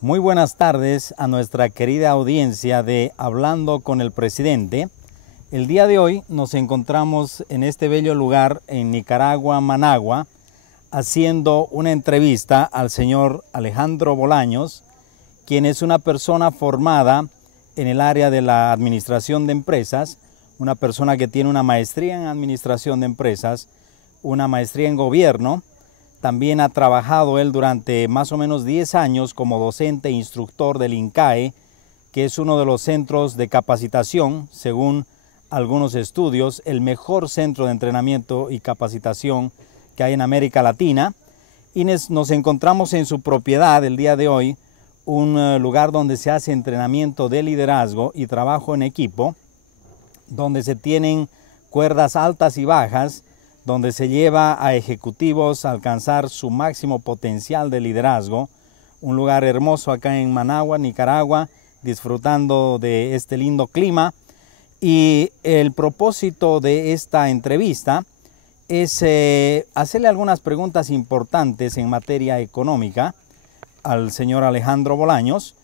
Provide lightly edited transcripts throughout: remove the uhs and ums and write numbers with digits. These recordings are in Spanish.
Muy buenas tardes a nuestra querida audiencia de Hablando con el Presidente. El día de hoy nos encontramos en este bello lugar en Nicaragua, Managua, haciendo una entrevista al señor Alejandro Bolaños, quien es una persona formada en el área de la administración de empresas, una persona que tiene una maestría en administración de empresas, una maestría en gobierno. También ha trabajado él durante más o menos 10 años como docente e instructor del INCAE, que es uno de los centros de capacitación, según algunos estudios, el mejor centro de entrenamiento y capacitación que hay en América Latina. Y nos encontramos en su propiedad el día de hoy, un lugar donde se hace entrenamiento de liderazgo y trabajo en equipo, donde se tienen cuerdas altas y bajas, donde se lleva a ejecutivos a alcanzar su máximo potencial de liderazgo. Un lugar hermoso acá en Managua, Nicaragua, disfrutando de este lindo clima. Y el propósito de esta entrevista es hacerle algunas preguntas importantes en materia económica al señor Alejandro Bolaños,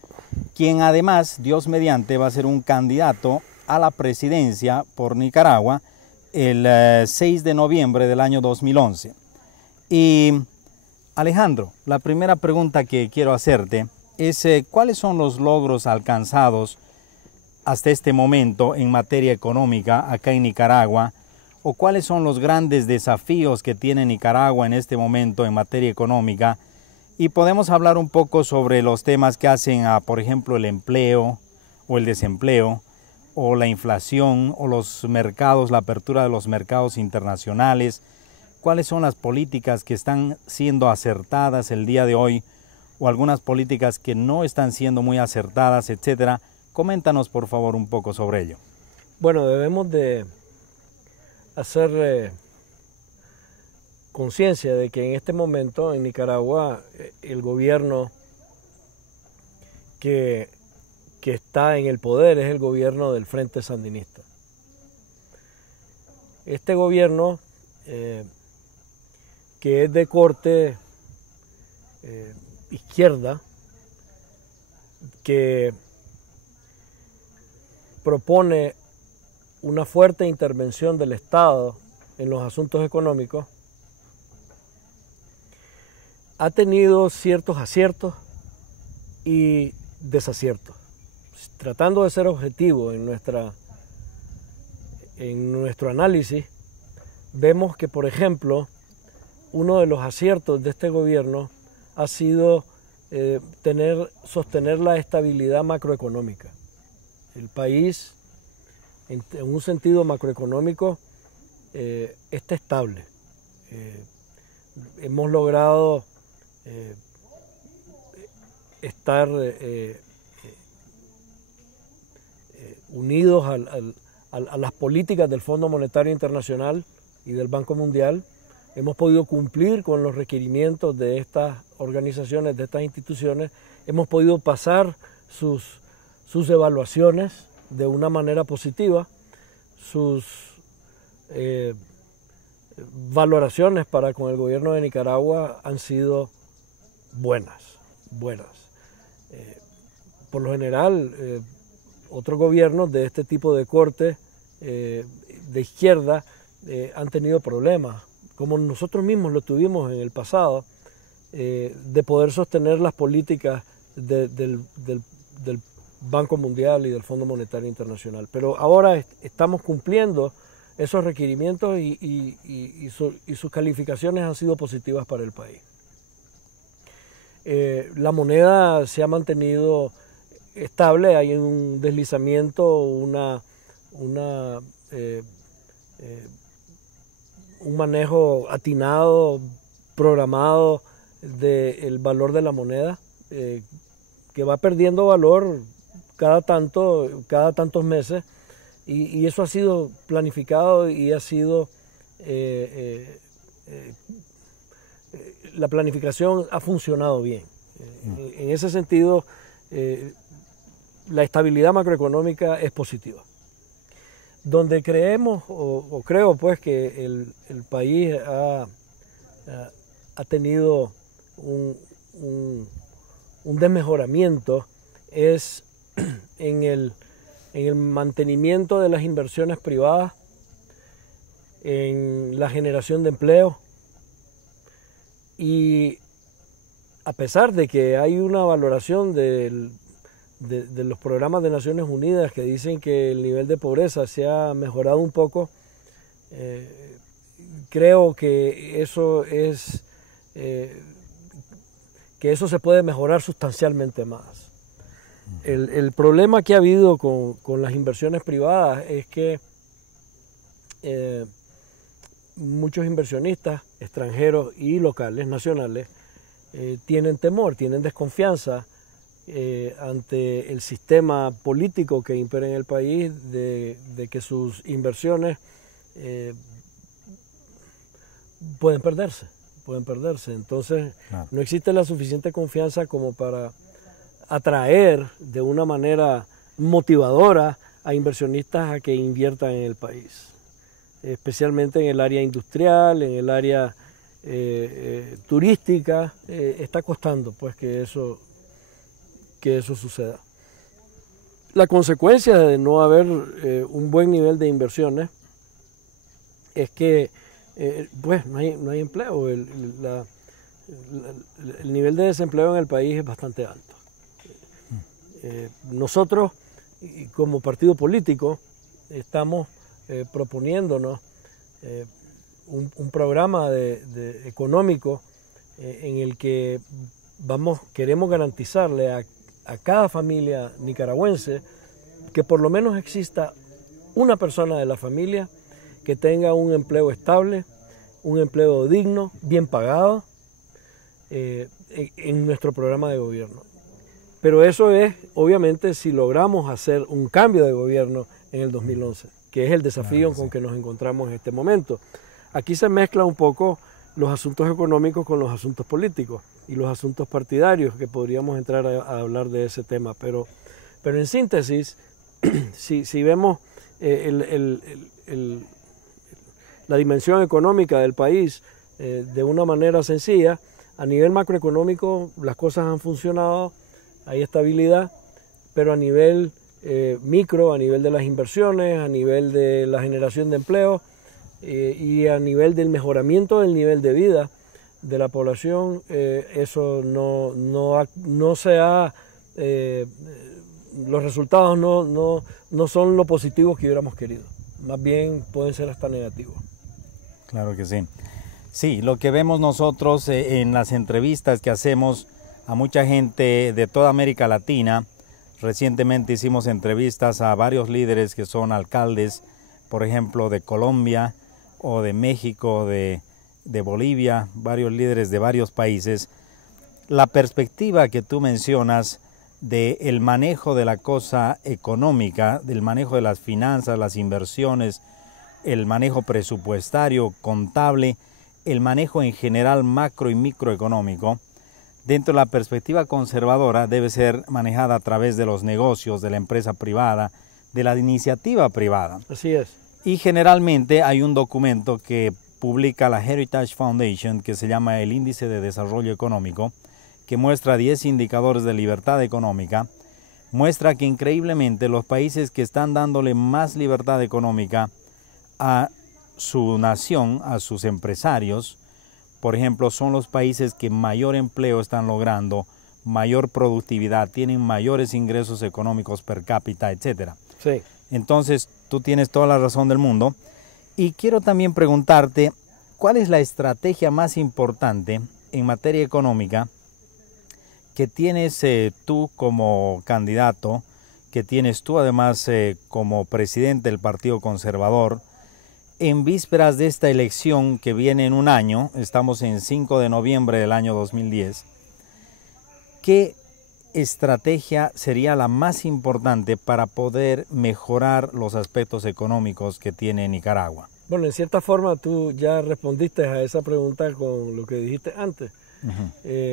quien además, Dios mediante, va a ser un candidato a la presidencia por Nicaragua el 6 de noviembre del año 2011. Y Alejandro, la primera pregunta que quiero hacerte es ¿cuáles son los logros alcanzados hasta este momento en materia económica acá en Nicaragua? ¿O cuáles son los grandes desafíos que tiene Nicaragua en este momento en materia económica? Y podemos hablar un poco sobre los temas que hacen a, por ejemplo, el empleo o el desempleo, o la inflación, o los mercados, la apertura de los mercados internacionales. ¿Cuáles son las políticas que están siendo acertadas el día de hoy, o algunas políticas que no están siendo muy acertadas, etcétera? Coméntanos, por favor, un poco sobre ello. Bueno, debemos de hacer conciencia de que en este momento en Nicaragua el gobierno que está en el poder es el gobierno del Frente Sandinista. Este gobierno, que es de corte izquierda, que propone una fuerte intervención del Estado en los asuntos económicos, ha tenido ciertos aciertos y desaciertos. Tratando de ser objetivo en nuestro análisis, vemos que, por ejemplo, uno de los aciertos de este gobierno ha sido sostener la estabilidad macroeconómica. El país, en un sentido macroeconómico, está estable. Hemos logrado estar unidos a las políticas del Fondo Monetario Internacional y del Banco Mundial. Hemos podido cumplir con los requerimientos de estas organizaciones, de estas instituciones. Hemos podido pasar sus evaluaciones de una manera positiva. Sus valoraciones para con el gobierno de Nicaragua han sido buenas. Por lo general, otros gobiernos de este tipo de corte de izquierda han tenido problemas, como nosotros mismos lo tuvimos en el pasado, de poder sostener las políticas del Banco Mundial y del Fondo Monetario Internacional. Pero ahora estamos cumpliendo esos requerimientos y sus calificaciones han sido positivas para el país. La moneda se ha mantenido estable, hay un deslizamiento, un manejo atinado, programado del valor de la moneda, que va perdiendo valor cada tantos meses, y eso ha sido planificado y ha sido la planificación ha funcionado bien. En ese sentido, la estabilidad macroeconómica es positiva. Donde creemos, o creo pues que el país ha tenido un desmejoramiento es en el mantenimiento de las inversiones privadas, en la generación de empleo, y a pesar de que hay una valoración de los programas de Naciones Unidas que dicen que el nivel de pobreza se ha mejorado un poco, creo que eso se puede mejorar sustancialmente más. El problema que ha habido con las inversiones privadas es que muchos inversionistas extranjeros y locales, nacionales, tienen temor, tienen desconfianza ante el sistema político que impera en el país, de que sus inversiones pueden perderse. Entonces, claro, no existe la suficiente confianza como para atraer de una manera motivadora a inversionistas a que inviertan en el país, especialmente en el área industrial, en el área turística. Está costando pues que eso suceda. La consecuencia de no haber un buen nivel de inversiones es que pues no hay empleo. El nivel de desempleo en el país es bastante alto. Nosotros, como partido político, estamos proponiéndonos un programa económico en el que queremos garantizarle a cada familia nicaragüense que por lo menos exista una persona de la familia que tenga un empleo estable, un empleo digno, bien pagado, en nuestro programa de gobierno. Pero eso es, obviamente, si logramos hacer un cambio de gobierno en el 2011, que es el desafío con que nos encontramos en este momento. Aquí se mezcla un poco los asuntos económicos con los asuntos políticos y los asuntos partidarios, que podríamos entrar a hablar de ese tema. Pero en síntesis, si vemos la dimensión económica del país de una manera sencilla, a nivel macroeconómico las cosas han funcionado, hay estabilidad, pero a nivel micro, a nivel de las inversiones, a nivel de la generación de empleo y a nivel del mejoramiento del nivel de vida de la población, eso no se ha... los resultados no son lo positivos que hubiéramos querido, más bien pueden ser hasta negativos. Claro que sí. Sí, lo que vemos nosotros en las entrevistas que hacemos a mucha gente de toda América Latina. Recientemente hicimos entrevistas a varios líderes que son alcaldes, por ejemplo, de Colombia o de México, de Bolivia, varios líderes de varios países. La perspectiva que tú mencionas del manejo de la cosa económica, del manejo de las finanzas, las inversiones, el manejo presupuestario, contable, el manejo en general macro y microeconómico, dentro de la perspectiva conservadora debe ser manejada a través de los negocios, de la empresa privada, de la iniciativa privada. Así es. Y generalmente hay un documento que publica la Heritage Foundation que se llama el Índice de Desarrollo Económico, que muestra 10 indicadores de libertad económica. Muestra que increíblemente los países que están dándole más libertad económica a su nación, a sus empresarios, por ejemplo, son los países que mayor empleo están logrando, mayor productividad, tienen mayores ingresos económicos per cápita, etc. Sí. Entonces, tú tienes toda la razón del mundo. Y quiero también preguntarte, ¿cuál es la estrategia más importante en materia económica que tienes tú como candidato, que tienes tú además como presidente del Partido Conservador, en vísperas de esta elección que viene en un año? Estamos en 5 de noviembre del año 2010. ¿Qué estrategia sería la más importante para poder mejorar los aspectos económicos que tiene Nicaragua? Bueno, en cierta forma tú ya respondiste a esa pregunta con lo que dijiste antes. Uh-huh.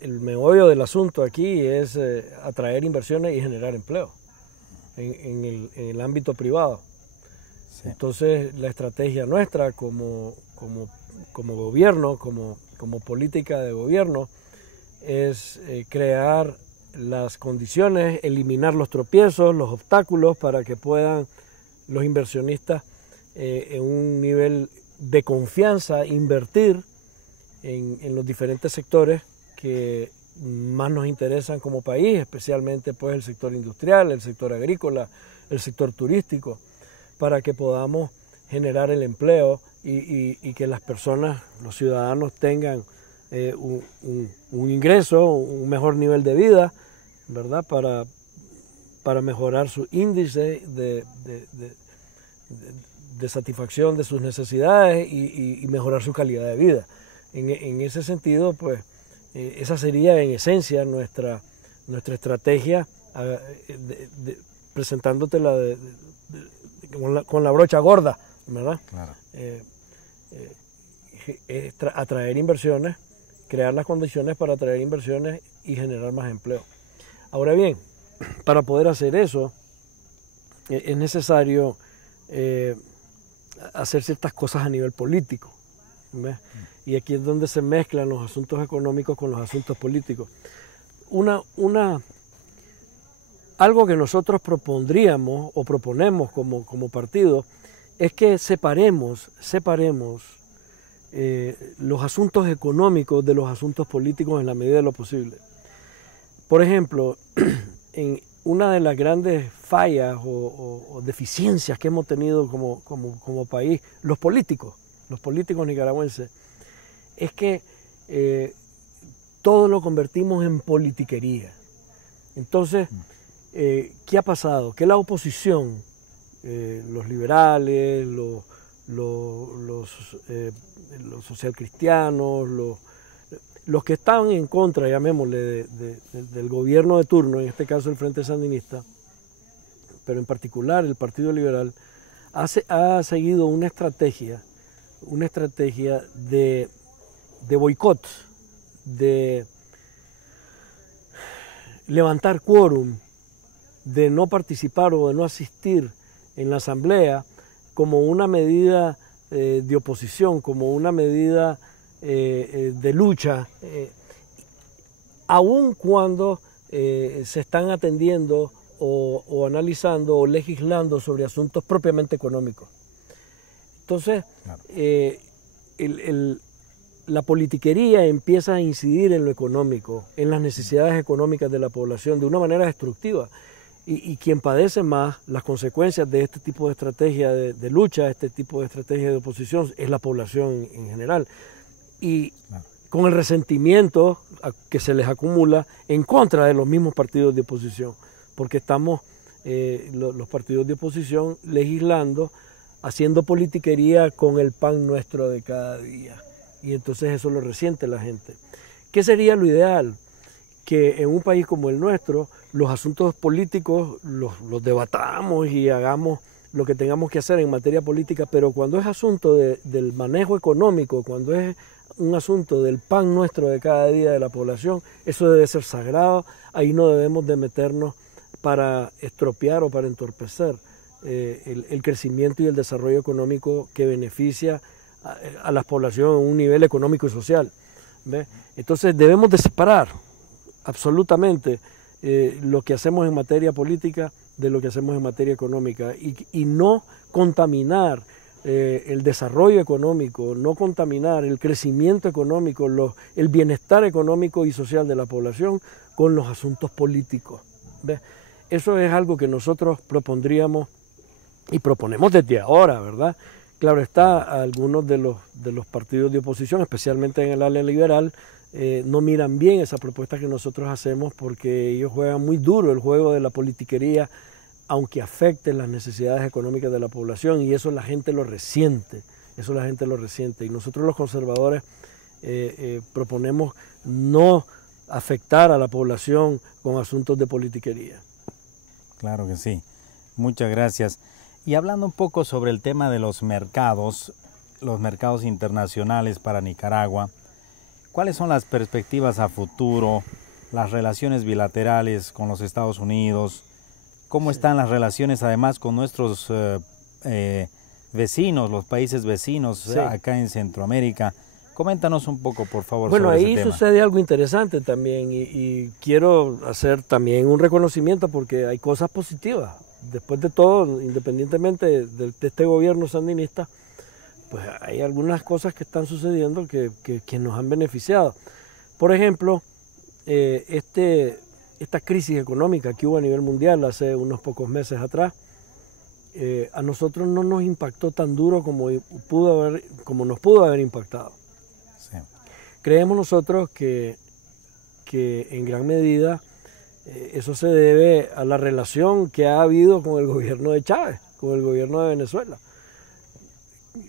El meollo del asunto aquí es atraer inversiones y generar empleo en el ámbito privado. Sí. Entonces, la estrategia nuestra como como gobierno, como política de gobierno, es crear las condiciones, eliminar los tropiezos, los obstáculos para que puedan los inversionistas en un nivel de confianza invertir en los diferentes sectores que más nos interesan como país, especialmente pues el sector industrial, el sector agrícola, el sector turístico, para que podamos generar el empleo y que las personas, los ciudadanos tengan un ingreso, un mejor nivel de vida, ¿verdad? Para mejorar su índice de satisfacción de sus necesidades y mejorar su calidad de vida. En ese sentido, pues, esa sería en esencia nuestra estrategia, presentándotela con la brocha gorda, ¿verdad? Claro. Atraer inversiones, crear las condiciones para atraer inversiones y generar más empleo. Ahora bien, para poder hacer eso, es necesario hacer ciertas cosas a nivel político, ¿ves? Y aquí es donde se mezclan los asuntos económicos con los asuntos políticos. Algo que nosotros propondríamos o proponemos como partido es que separemos los asuntos económicos de los asuntos políticos en la medida de lo posible. Por ejemplo, en una de las grandes fallas o deficiencias que hemos tenido como país, los políticos nicaragüenses, es que todo lo convertimos en politiquería. Entonces, ¿qué ha pasado? Que la oposición, los liberales, los socialcristianos, los que estaban en contra, llamémosle, del gobierno de turno, en este caso el Frente Sandinista, pero en particular el Partido Liberal, ha seguido una estrategia de boicot, de levantar quórum, de no participar o de no asistir en la asamblea como una medida de oposición, como una medida de lucha, aun cuando se están atendiendo o analizando o legislando sobre asuntos propiamente económicos. Entonces, claro, la politiquería empieza a incidir en lo económico, en las necesidades económicas de la población de una manera destructiva. Y quien padece más las consecuencias de este tipo de estrategia de lucha, este tipo de estrategia de oposición, es la población en general. Y claro, con el resentimiento que se les acumula en contra de los mismos partidos de oposición, porque estamos los partidos de oposición legislando, haciendo politiquería con el pan nuestro de cada día. Y entonces eso lo resiente la gente. ¿Qué sería lo ideal? Que en un país como el nuestro, los asuntos políticos los debatamos y hagamos lo que tengamos que hacer en materia política, pero cuando es asunto del manejo económico, cuando es un asunto del pan nuestro de cada día de la población, eso debe ser sagrado, ahí no debemos de meternos para estropear o para entorpecer el crecimiento y el desarrollo económico que beneficia a la población en un nivel económico y social, ¿ve? Entonces debemos de separar absolutamente lo que hacemos en materia política de lo que hacemos en materia económica y no contaminar el desarrollo económico, no contaminar el crecimiento económico, el bienestar económico y social de la población con los asuntos políticos, ¿ves? Eso es algo que nosotros propondríamos y proponemos desde ahora, ¿verdad? Claro está, algunos de los partidos de oposición, especialmente en el área liberal, no miran bien esa propuesta que nosotros hacemos porque ellos juegan muy duro el juego de la politiquería, aunque afecte las necesidades económicas de la población, y eso la gente lo resiente, y nosotros los conservadores proponemos no afectar a la población con asuntos de politiquería. Claro que sí, muchas gracias. Y hablando un poco sobre el tema de los mercados internacionales para Nicaragua, ¿cuáles son las perspectivas a futuro, las relaciones bilaterales con los Estados Unidos? ¿Cómo están las relaciones además con nuestros vecinos, los países vecinos Sí. acá en Centroamérica. Coméntanos un poco, por favor, Bueno, sobre ahí ese tema. sucede algo interesante también y quiero hacer también un reconocimiento porque hay cosas positivas. Después de todo, independientemente de este gobierno sandinista, pues hay algunas cosas que están sucediendo que nos han beneficiado. Por ejemplo, esta crisis económica que hubo a nivel mundial hace unos pocos meses atrás, a nosotros no nos impactó tan duro como nos pudo haber impactado. Sí. Creemos nosotros que en gran medida eso se debe a la relación que ha habido con el gobierno de Chávez, con el gobierno de Venezuela.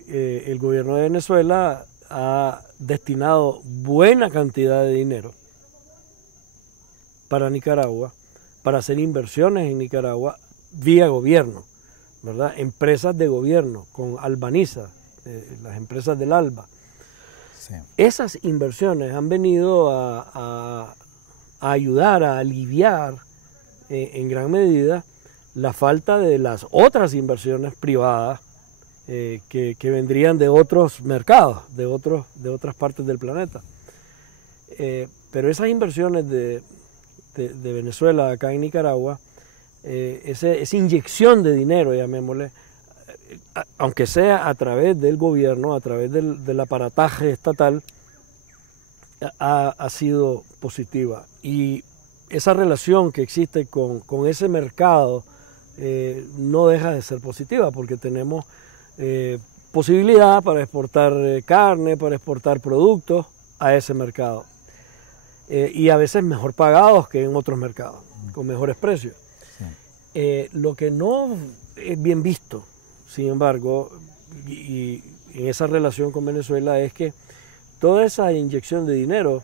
El gobierno de Venezuela ha destinado buena cantidad de dinero para Nicaragua, para hacer inversiones en Nicaragua vía gobierno, ¿verdad? Empresas de gobierno, con Albaniza, las empresas del ALBA. Sí. Esas inversiones han venido a ayudar, a aliviar en gran medida la falta de las otras inversiones privadas que vendrían de otros mercados, de otras partes del planeta. Pero esas inversiones de Venezuela acá en Nicaragua, esa inyección de dinero, llamémosle, aunque sea a través del gobierno, a través del aparataje estatal, ha sido positiva. Y esa relación que existe con ese mercado no deja de ser positiva, porque tenemos posibilidad para exportar carne, para exportar productos a ese mercado. Y a veces mejor pagados que en otros mercados, con mejores precios. Sí. Lo que no es bien visto, sin embargo, y en esa relación con Venezuela, es que toda esa inyección de dinero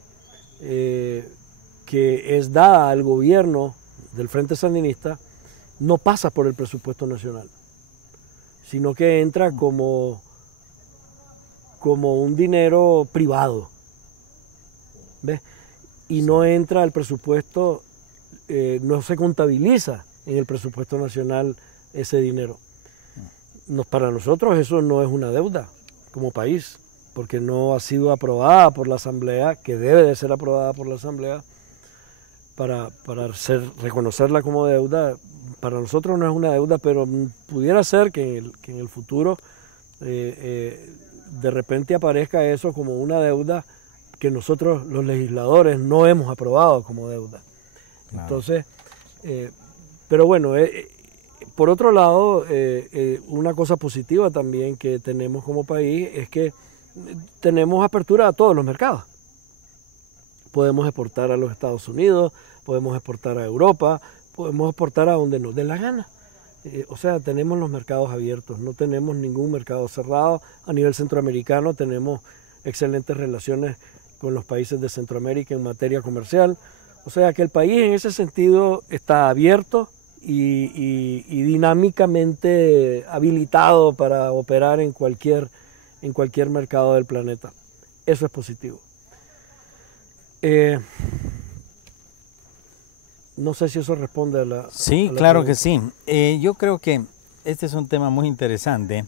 que es dada al gobierno del Frente Sandinista no pasa por el presupuesto nacional, sino que entra como un dinero privado, ¿ves? Y no entra al presupuesto, no se contabiliza en el presupuesto nacional ese dinero. Para nosotros eso no es una deuda como país, porque no ha sido aprobada por la Asamblea, que debe de ser aprobada por la Asamblea para reconocerla como deuda. Para nosotros no es una deuda, pero pudiera ser que en el futuro de repente aparezca eso como una deuda que nosotros los legisladores no hemos aprobado como deuda. Claro. Entonces, pero bueno, por otro lado, una cosa positiva también que tenemos como país es que tenemos apertura a todos los mercados. Podemos exportar a los Estados Unidos, podemos exportar a Europa, podemos exportar a donde nos dé la gana. O sea, tenemos los mercados abiertos, no tenemos ningún mercado cerrado. A nivel centroamericano tenemos excelentes relaciones con los países de Centroamérica en materia comercial. O sea que el país en ese sentido está abierto y dinámicamente habilitado para operar en cualquier mercado del planeta. Eso es positivo. No sé si eso responde a la... Sí, a la claro pregunta. que sí. Yo creo que este es un tema muy interesante.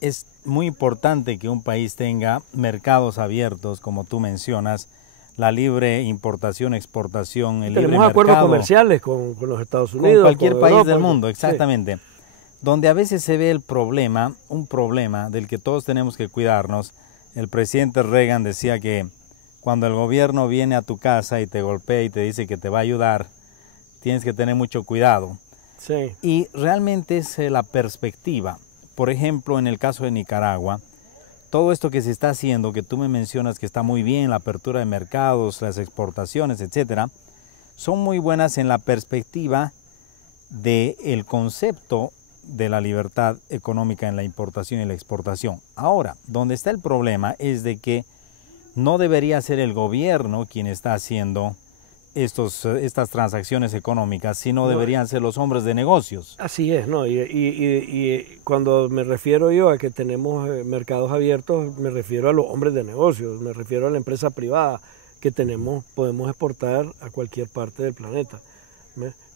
Es muy importante que un país tenga mercados abiertos, como tú mencionas, la libre importación, exportación, el libre Tenemos mercado. acuerdos comerciales con los Estados Unidos. Con cualquier país Europa, del mundo, exactamente. Sí. Donde a veces se ve un problema del que todos tenemos que cuidarnos. El presidente Reagan decía que cuando el gobierno viene a tu casa y te golpea y te dice que te va a ayudar, tienes que tener mucho cuidado. Sí. Y realmente es la perspectiva. Por ejemplo, en el caso de Nicaragua, todo esto que se está haciendo, que tú me mencionas que está muy bien, la apertura de mercados, las exportaciones, etcétera, son muy buenas en la perspectiva del concepto de la libertad económica en la importación y la exportación. Ahora, donde está el problema es de que no debería ser el gobierno quien está haciendo estas transacciones económicas, sino deberían ser los hombres de negocios. Así es, ¿no? Y cuando me refiero yo a que tenemos mercados abiertos, me refiero a los hombres de negocios, me refiero a la empresa privada que podemos exportar a cualquier parte del planeta.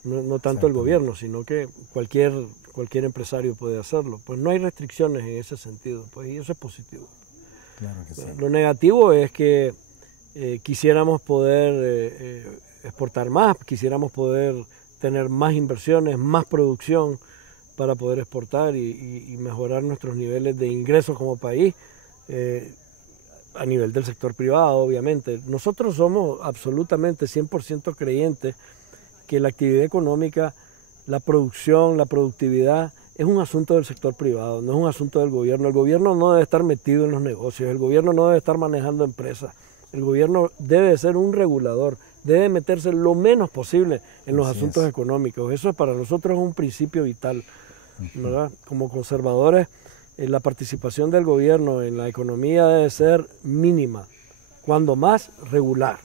no tanto el gobierno, sino que cualquier empresario puede hacerlo. Pues no hay restricciones en ese sentido, pues, y eso es positivo. Claro que sí. Lo negativo es que quisiéramos poder exportar más, quisiéramos poder tener más inversiones, más producción para poder exportar y mejorar nuestros niveles de ingresos como país, a nivel del sector privado, obviamente. Nosotros somos absolutamente 100% creyentes que la actividad económica, la producción, la productividad es un asunto del sector privado, no es un asunto del gobierno. El gobierno no debe estar metido en los negocios, el gobierno no debe estar manejando empresas. El gobierno debe ser un regulador, debe meterse lo menos posible en los asuntos económicos. Eso para nosotros es un principio vital, ¿verdad? Como conservadores, la participación del gobierno en la economía debe ser mínima, cuando más regular.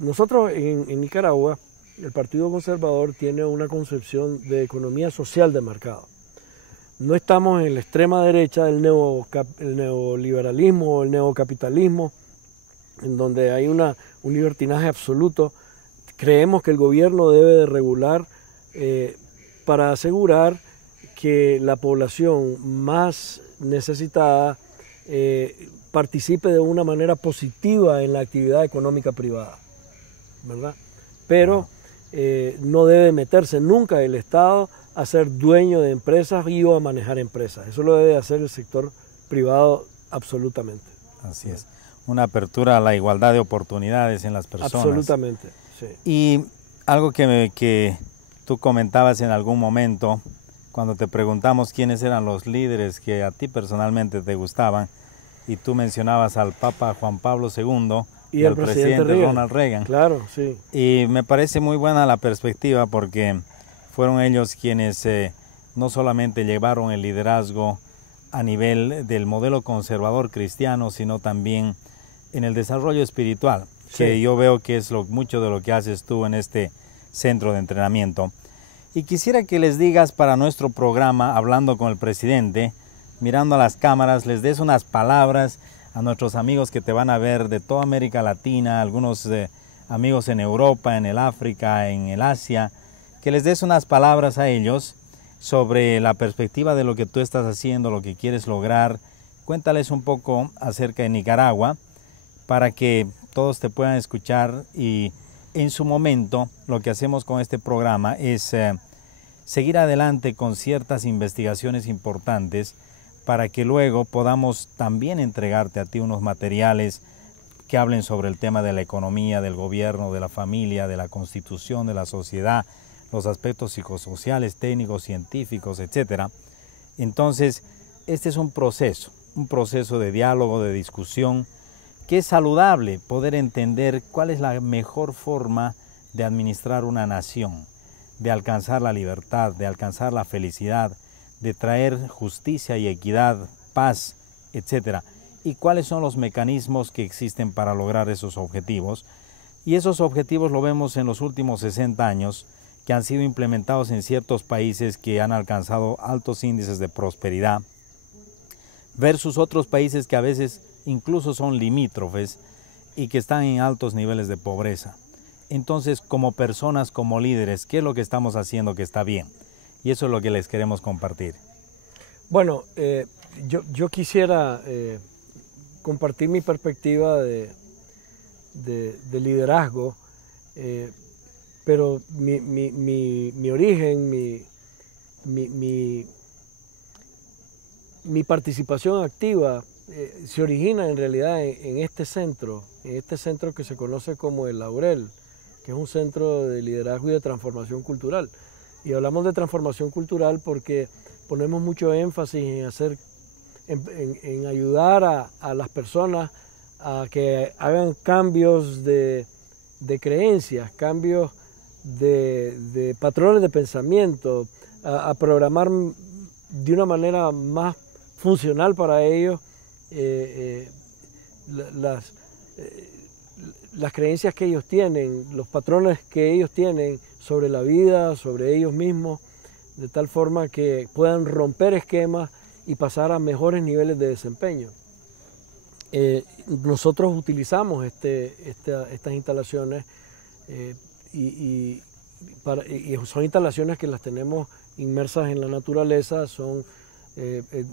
Nosotros en Nicaragua, el Partido Conservador tiene una concepción de economía social de mercado. No estamos en la extrema derecha del neoliberalismo o el neocapitalismo, en donde hay un libertinaje absoluto. Creemos que el gobierno debe de regular para asegurar que la población más necesitada participe de una manera positiva en la actividad económica privada, ¿verdad? Pero no debe meterse nunca el Estado a ser dueño de empresas y o a manejar empresas. Eso lo debe hacer el sector privado absolutamente. Así es. Una apertura a la igualdad de oportunidades en las personas. Absolutamente, sí. Y algo que tú comentabas en algún momento, cuando te preguntamos quiénes eran los líderes que a ti personalmente te gustaban, y tú mencionabas al Papa Juan Pablo II y al presidente Ronald Reagan. Claro, sí. Y me parece muy buena la perspectiva porque fueron ellos quienes no solamente llevaron el liderazgo a nivel del modelo conservador cristiano, sino también en el desarrollo espiritual, que yo veo que es mucho de lo que haces tú en este centro de entrenamiento. Y quisiera que les digas para nuestro programa, hablando con el presidente, mirando a las cámaras, les des unas palabras a nuestros amigos que te van a ver de toda América Latina, algunos amigos en Europa, en el África, en el Asia, que les des unas palabras a ellos sobre la perspectiva de lo que tú estás haciendo, lo que quieres lograr. Cuéntales un poco acerca de Nicaragua para que todos te puedan escuchar, y en su momento lo que hacemos con este programa es seguir adelante con ciertas investigaciones importantes para que luego podamos también entregarte a ti unos materiales que hablen sobre el tema de la economía, del gobierno, de la familia, de la constitución, de la sociedad, los aspectos psicosociales, técnicos, científicos, etc. Entonces, este es un proceso de diálogo, de discusión, que es saludable poder entender cuál es la mejor forma de administrar una nación, de alcanzar la libertad, de alcanzar la felicidad, de traer justicia y equidad, paz, etc. Y cuáles son los mecanismos que existen para lograr esos objetivos. Y esos objetivos lo vemos en los últimos 60 años, que han sido implementados en ciertos países que han alcanzado altos índices de prosperidad, versus otros países que a veces incluso son limítrofes y que están en altos niveles de pobreza. Entonces, como personas, como líderes, ¿qué es lo que estamos haciendo que está bien? Y eso es lo que les queremos compartir. Bueno, yo quisiera compartir mi perspectiva de liderazgo, pero mi origen, mi participación activa se origina en realidad en este centro que se conoce como el Laurel, que es un centro de liderazgo y de transformación cultural. Y hablamos de transformación cultural porque ponemos mucho énfasis en ayudar a las personas a que hagan cambios de creencias, cambios de patrones de pensamiento, a programar de una manera más funcional para ellos las creencias que ellos tienen, los patrones que ellos tienen sobre la vida, sobre ellos mismos, de tal forma que puedan romper esquemas y pasar a mejores niveles de desempeño. Nosotros utilizamos estas instalaciones son instalaciones que las tenemos inmersas en la naturaleza,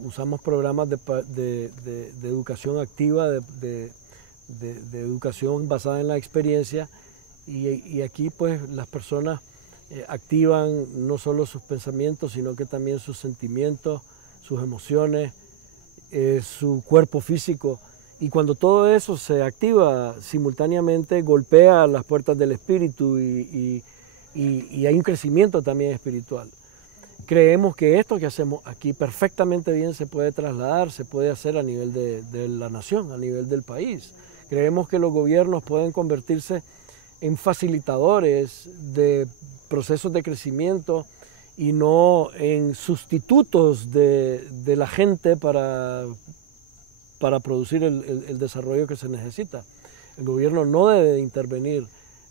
usamos programas de educación activa, de educación basada en la experiencia, y aquí pues las personas activan no solo sus pensamientos, sino que también sus sentimientos, sus emociones, su cuerpo físico, y cuando todo eso se activa simultáneamente golpea las puertas del espíritu y hay un crecimiento también espiritual. Creemos que esto que hacemos aquí perfectamente bien se puede trasladar, se puede hacer a nivel de la nación, a nivel del país. Creemos que los gobiernos pueden convertirse en facilitadores de procesos de crecimiento y no en sustitutos de la gente para producir el desarrollo que se necesita. El gobierno no debe intervenir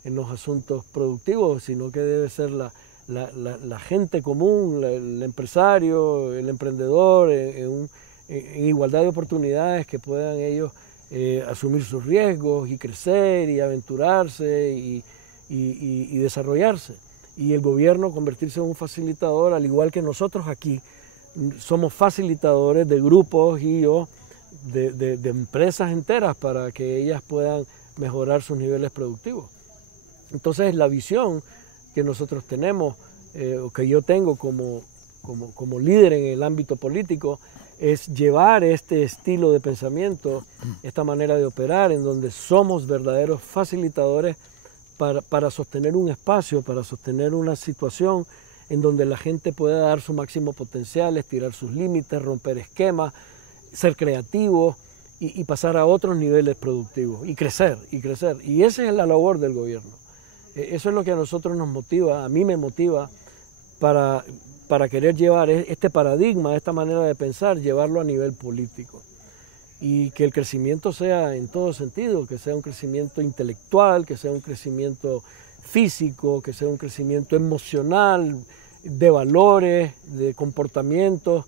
en los asuntos productivos, sino que debe ser la gente común, el empresario, el emprendedor, en igualdad de oportunidades, que puedan ellos asumir sus riesgos y crecer y aventurarse y desarrollarse. Y el gobierno convertirse en un facilitador, al igual que nosotros aquí somos facilitadores de grupos de empresas enteras para que ellas puedan mejorar sus niveles productivos. Entonces la visión que nosotros tenemos, o que yo tengo como líder en el ámbito político, es llevar este estilo de pensamiento, esta manera de operar, en donde somos verdaderos facilitadores para sostener un espacio, para sostener una situación en donde la gente pueda dar su máximo potencial, estirar sus límites, romper esquemas, ser creativos y pasar a otros niveles productivos y crecer. Y esa es la labor del gobierno. Eso es lo que a nosotros nos motiva, a mí me motiva para querer llevar este paradigma, esta manera de pensar, llevarlo a nivel político. Y que el crecimiento sea en todo sentido, que sea un crecimiento intelectual, que sea un crecimiento físico, que sea un crecimiento emocional, de valores, de comportamientos,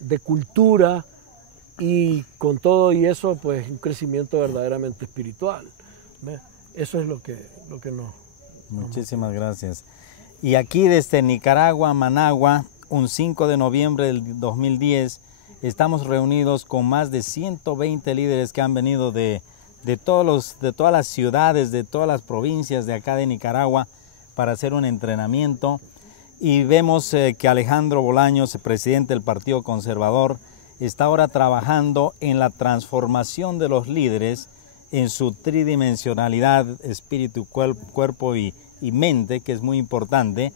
de cultura, y con todo y eso, pues un crecimiento verdaderamente espiritual. ¿Ves? Eso es lo que nos... Muchísimas gracias. Y aquí desde Nicaragua, Managua, un 5 de noviembre del 2010, estamos reunidos con más de 120 líderes que han venido de todas las ciudades, de todas las provincias de acá de Nicaragua para hacer un entrenamiento. Y vemos que Alejandro Bolaños, presidente del Partido Conservador, está ahora trabajando en la transformación de los líderes en su tridimensionalidad, espíritu, cuerpo y mente, que es muy importante.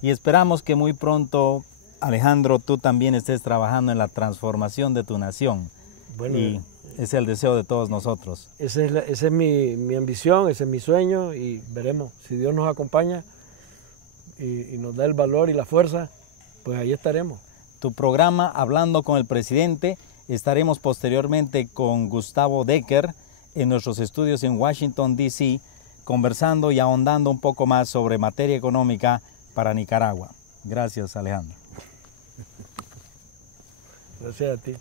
Y esperamos que muy pronto, Alejandro, tú también estés trabajando en la transformación de tu nación. Bueno, y ese es el deseo de todos nosotros. Esa es mi ambición, ese es mi sueño, y veremos. Si Dios nos acompaña y nos da el valor y la fuerza, pues ahí estaremos. Tu programa, Hablando con el Presidente, estaremos posteriormente con Gustavo Decker en nuestros estudios en Washington, D.C., conversando y ahondando un poco más sobre materia económica para Nicaragua. Gracias, Alejandro. Gracias a ti.